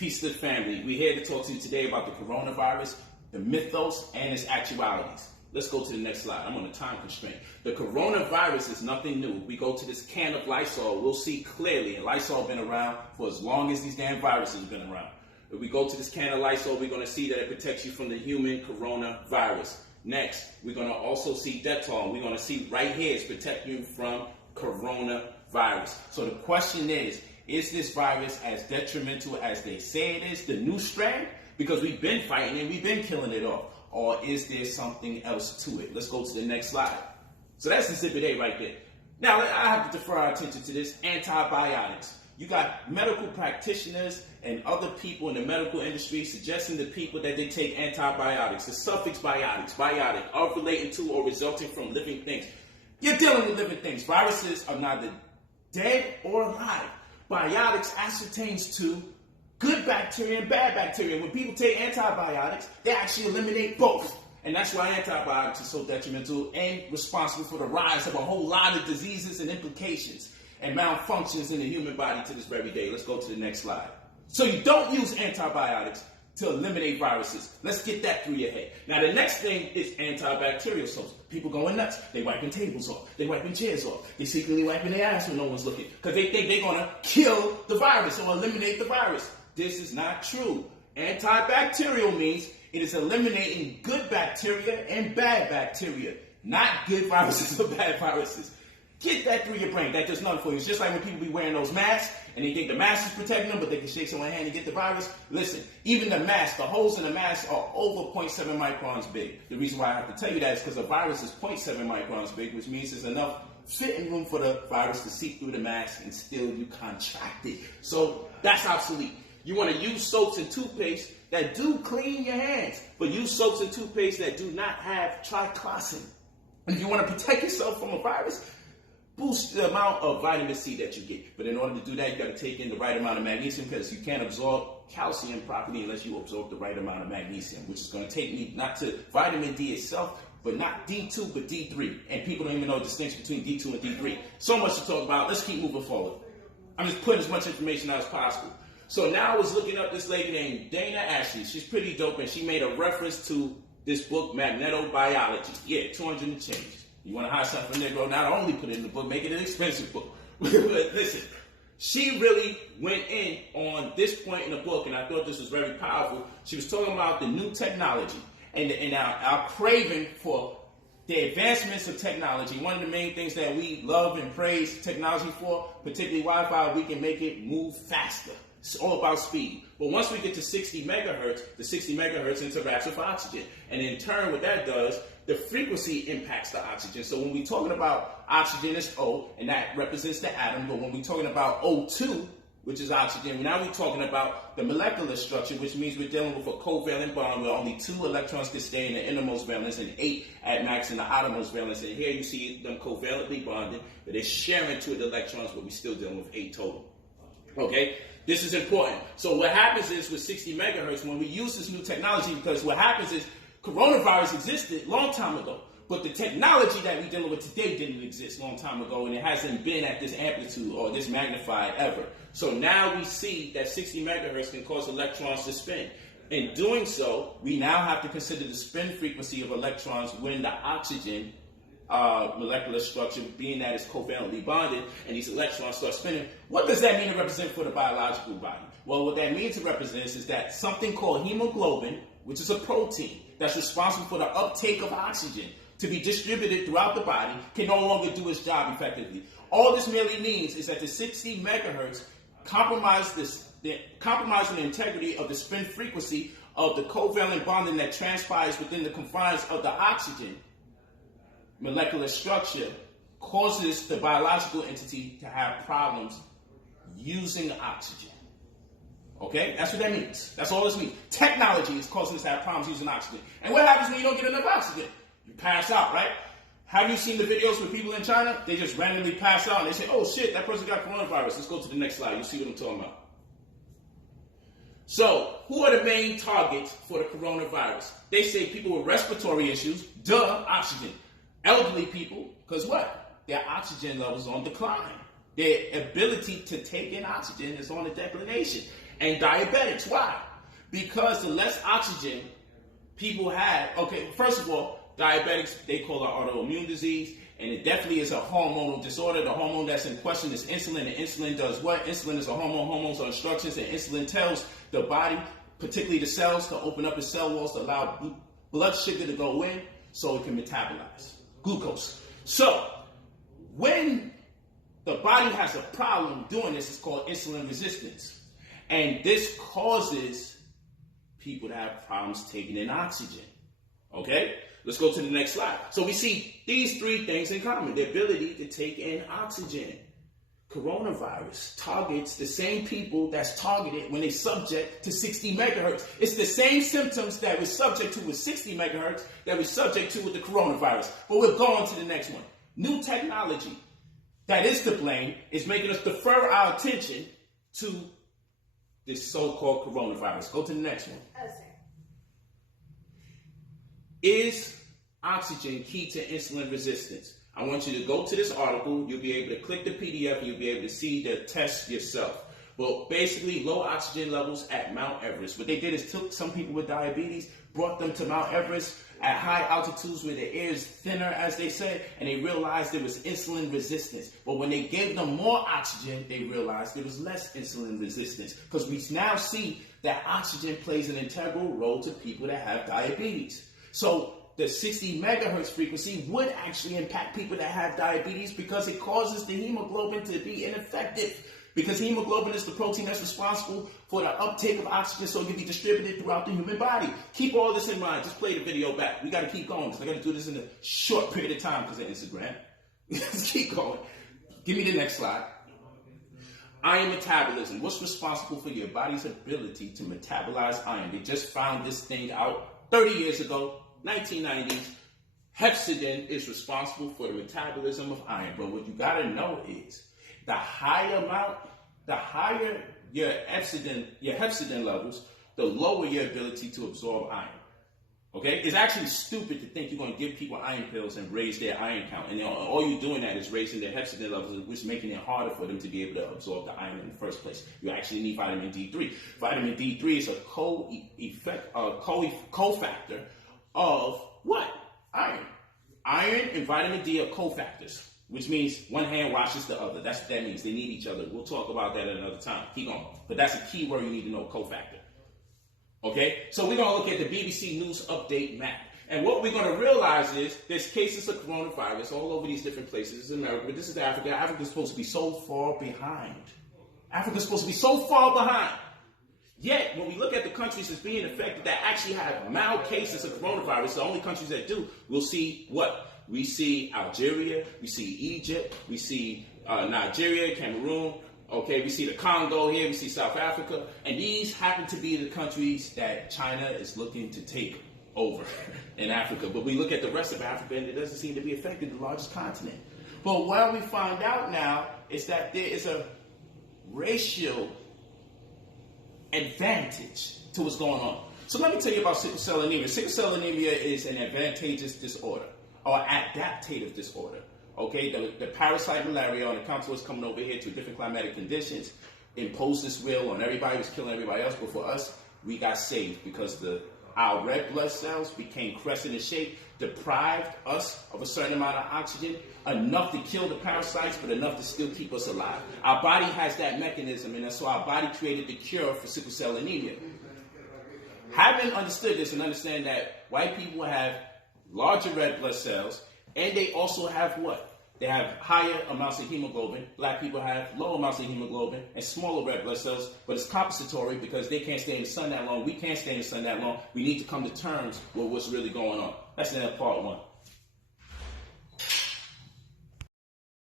Peace to the family. We're here to talk to you today about the coronavirus, the mythos, and its actualities. Let's go to the next slide. I'm on a time constraint. The coronavirus is nothing new. We go to this can of Lysol, we'll see clearly, and Lysol been around for as long as these damn viruses have been around. If we go to this can of Lysol, we're going to see that it protects you from the human coronavirus. Next, we're going to also see Dettol, and we're going to see right here it's protecting you from coronavirus. So the question is this virus as detrimental as they say it is, the new strand? Because we've been fighting and we've been killing it off. Or is there something else to it? Let's go to the next slide. So that's Exhibit A right there. Now, I have to defer our attention to this, antibiotics. You got medical practitioners and other people in the medical industry suggesting to people that they take antibiotics. The suffix biotics, biotic, are relating to or resulting from living things. You're dealing with living things. Viruses are neither dead or alive. Biotics ascertains to good bacteria and bad bacteria. When people take antibiotics, they actually eliminate both. And that's why antibiotics are so detrimental and responsible for the rise of a whole lot of diseases and implications and malfunctions in the human body to this very day. Let's go to the next slide. So you don't use antibiotics to eliminate viruses. Let's get that through your head. Now the next thing is antibacterial soaps. People going nuts. They wiping tables off. They wiping chairs off. They secretly wiping their ass when no one's looking because they think they're going to kill the virus or eliminate the virus. This is not true. Antibacterial means it is eliminating good bacteria and bad bacteria, not good viruses or bad viruses. Get that through your brain. That does nothing for you. It's just like when people be wearing those masks and they think the mask is protecting them, but they can shake someone's hand and get the virus. Listen, even the mask, the holes in the mask are over 0.7 microns big. The reason why I have to tell you that is because a virus is 0.7 microns big, which means there's enough fitting room for the virus to seep through the mask and still you contract it. So that's obsolete. You want to use soaps and toothpaste that do clean your hands, but use soaps and toothpaste that do not have triclosan. And if you want to protect yourself from a virus, boost the amount of vitamin C that you get. But in order to do that, you got to take in the right amount of magnesium because you can't absorb calcium properly unless you absorb the right amount of magnesium, which is going to take me not to vitamin D itself, but not D2, but D3. And people don't even know the distinction between D2 and D3. So much to talk about. Let's keep moving forward. I'm just putting as much information out as possible. So now I was looking up this lady named Dana Ashley. She's pretty dope, and she made a reference to this book, Magnetobiology. Yeah, 200 and change. You want to hire something from Negro, not only put it in the book, make it an expensive book. But listen, she really went in on this point in the book, and I thought this was very powerful. She was talking about the new technology and our craving for the advancements of technology. One of the main things that we love and praise technology for, particularly Wi-Fi, we can make it move faster. It's all about speed. But once we get to 60 megahertz, the 60 megahertz interacts with oxygen. And in turn, what that does, the frequency impacts the oxygen. So when we're talking about oxygen, it's O, and that represents the atom. But when we're talking about O2, which is oxygen, now we're talking about the molecular structure, which means we're dealing with a covalent bond where only 2 electrons can stay in the innermost valence and 8 at max in the outermost valence. And here you see them covalently bonded, but they're sharing 2 of the electrons, but we're still dealing with 8 total. Okay? This is important. So what happens is with 60 megahertz, when we use this new technology, because what happens is coronavirus existed a long time ago, but the technology that we're dealing with today didn't exist a long time ago, and it hasn't been at this amplitude or this magnified ever. So now we see that 60 megahertz can cause electrons to spin. In doing so, we now have to consider the spin frequency of electrons when the oxygen molecular structure, being that it's covalently bonded and these electrons start spinning. What does that mean to represent for the biological body? Well, what that means to represent is that something called hemoglobin, which is a protein that's responsible for the uptake of oxygen to be distributed throughout the body, can no longer do its job effectively. All this merely means is that the 60 megahertz compromises the integrity of the spin frequency of the covalent bonding that transpires within the confines of the oxygen molecular structure, causes the biological entity to have problems using oxygen. Okay? That's what that means. That's all this means. Technology is causing us to have problems using oxygen. And what happens when you don't get enough oxygen? You pass out, right? Have you seen the videos with people in China? They just randomly pass out and they say, oh shit, that person got coronavirus. Let's go to the next slide. You'll see what I'm talking about. So, who are the main targets for the coronavirus? They say people with respiratory issues, oxygen. Elderly people, because what? Their oxygen levels on decline. Their ability to take in oxygen is on a declination. and diabetics. Why? Because the less oxygen people have, okay, first of all, diabetics, they call it autoimmune disease, and it definitely is a hormonal disorder. The hormone that's in question is insulin, and insulin does what? Insulin is a hormone. Hormones are instructions, and insulin tells the body, particularly the cells, to open up the cell walls to allow blood sugar to go in so it can metabolize glucose. So, when the body has a problem doing this, it's called insulin resistance. And this causes people to have problems taking in oxygen. Okay? Let's go to the next slide. So we see these three things in common. The ability to take in oxygen. Coronavirus targets the same people that's targeted when they subject to 60 megahertz. It's the same symptoms that we're subject to with 60 megahertz that we're subject to with the coronavirus. But we'll go on to the next one. New technology that is to blame is making us defer our attention to this so-called coronavirus. Go to the next one. Is oxygen key to insulin resistance? I want you to go to this article. You'll be able to click the PDF and you'll be able to see the test yourself. Well, basically, low oxygen levels at Mount Everest. What they did is took some people with diabetes, brought them to Mount Everest at high altitudes where the air is thinner, as they say, and they realized there was insulin resistance. But when they gave them more oxygen, they realized there was less insulin resistance, because we now see that oxygen plays an integral role to people that have diabetes. So the 60 megahertz frequency would actually impact people that have diabetes because it causes the hemoglobin to be ineffective. Because hemoglobin is the protein that's responsible for the uptake of oxygen so it can be distributed throughout the human body. Keep all this in mind. Just play the video back. We got to keep going because I got to do this in a short period of time because of Instagram. Let's keep going. Give me the next slide. Iron metabolism. What's responsible for your body's ability to metabolize iron? They just found this thing out 30 years ago, 1990s. Hepcidin is responsible for the metabolism of iron. But what you got to know is the higher your hepcidin levels, the lower your ability to absorb iron. Okay? It's actually stupid to think you're going to give people iron pills and raise their iron count. And all you're doing that is raising their hepcidin levels, which is making it harder for them to be able to absorb the iron in the first place. You actually need vitamin D3. Vitamin D3 is a cofactor of what? Iron. Iron and vitamin D are cofactors, which means one hand washes the other. That's what that means. They need each other. We'll talk about that at another time. Keep going. But that's a key word you need to know, cofactor. Okay? So we're going to look at the BBC News Update map. And what we're going to realize is there's cases of coronavirus all over these different places in America. But this is Africa. Africa's supposed to be so far behind. Africa's supposed to be so far behind. Yet, when we look at the countries that's being affected that actually have mild cases of coronavirus, the only countries that do, we'll see what? We see Algeria, we see Egypt, we see Nigeria, Cameroon, okay, we see the Congo here, we see South Africa, and these happen to be the countries that China is looking to take over in Africa. But we look at the rest of Africa and it doesn't seem to be affected, the largest continent. But what we find out now is that there is a racial advantage to what's going on. So let me tell you about sickle cell anemia. Sickle cell anemia is an advantageous disorder or adaptative disorder. Okay, the parasite malaria on account of us coming over here to different climatic conditions imposed this will on everybody, was killing everybody else. But for us, we got saved because our red blood cells became crescent in shape, deprived us of a certain amount of oxygen, enough to kill the parasites, but enough to still keep us alive. Our body has that mechanism, and so our body created the cure for sickle cell anemia. Having understood this and understand that white people have larger red blood cells, and they also have what? They have higher amounts of hemoglobin. Black people have low amounts of hemoglobin and smaller red blood cells, but it's compensatory because they can't stay in the sun that long. We can't stay in the sun that long. We need to come to terms with what's really going on. That's the end of part one.